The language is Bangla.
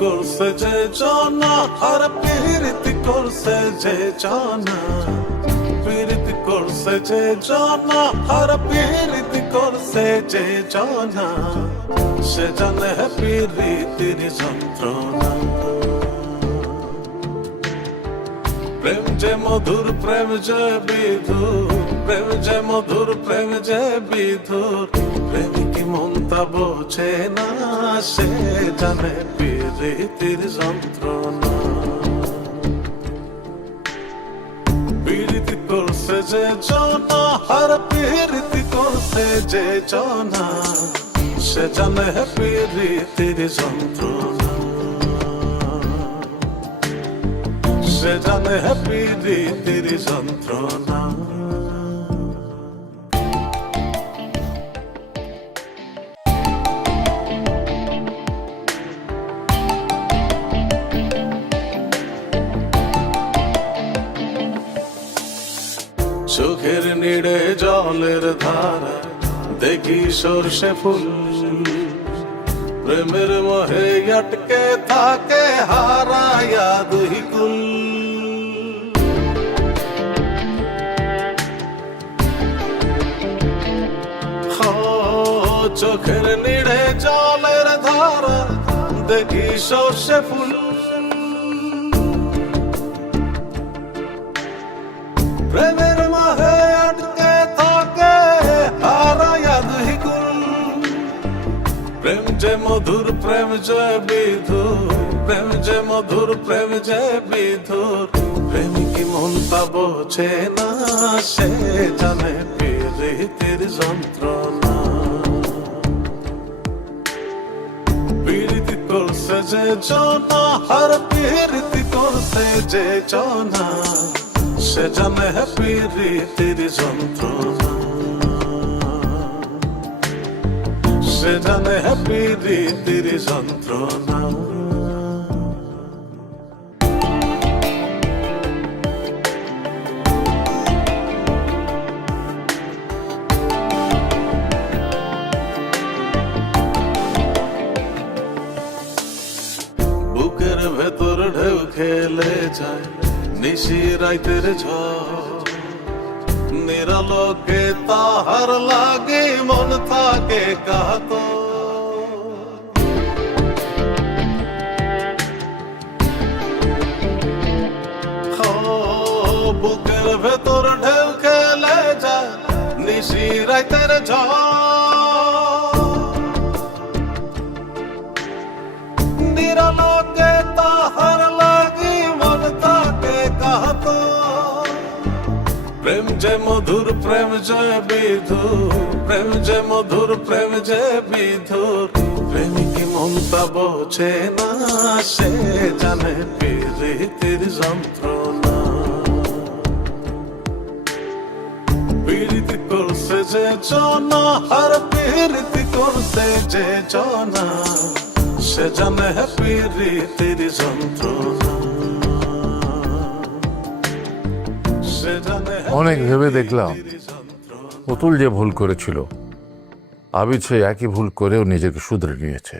করছে যে জানা আর প্রীতি করছে যে জানা, প্রীতি করছে যে জানা আর প্রীতি করছে যে জানা, সে জানে প্রীতির যন্ত্রণা। প্রেম যে মধুর প্রেম যে বিধুর, প্রেম যে মধুর প্রেম যে বিধুর, প্রেমিক মন তা বোঝে না, সে জানে প্রীতির যন্ত্রণা। প্রীতি করছে যে জানা আর প্রীতি করছে যে জানা, সে জানে প্রীতির যন্ত্রণা, সে জানে প্রীতির যন্ত্রণা। চোখের নিড়ে জলের ধারা দেখি সর্ষে ফুল, প্রেমের মোহে আটকে থাকে হারায়া দুই কুল। চোখের নিড়ে জলের ধারা দেখি সর্ষে ফুল, প্রেমের মোহে আটকে থাকে হারায়া দুই কুল। প্রেম যে মধুর প্রেম যে বিধুর, প্রেম যে মধুর প্রেম যে বিধুর, প্রেমিক মন তা বোঝে না, সে জানে প্রীতির যন্ত্রণা। প্রীতি করছে যে জানা আর প্রীতি করছে যে জানা, সে জানে প্রীতির যন্ত্রণা, সে জানে প্রীতির যন্ত্রণা। বুকের ভেতর ঢেউ খেলে যায় নিশি রাইতের ঝড়, নিরালোকে তাহার লাগে মন থাকে কাতর। বুকের ভেতর ঢেউ খেলে যায় নিশি রাইতের ঝড়, নিরালোকে তাহার লাগে মন থাকে কাতর। প্রেম যে মধুর প্রেম যে বিধুর, প্রেম যে মধুর প্রেম যে বিধুর, প্রেমিক মন তা বোঝে না, সে জানে প্রীতির যন্ত্রণা। প্রীতি করছে যে জানা আর প্রীতি করছে যে জানা, সে জানে প্রীতির যন্ত্রণা। অনেক ভেবে দেখলাম পুতুল যে ভুল করেছিল, আবিদ সে একই ভুল করেও নিজেকে শুধরে নিয়েছে।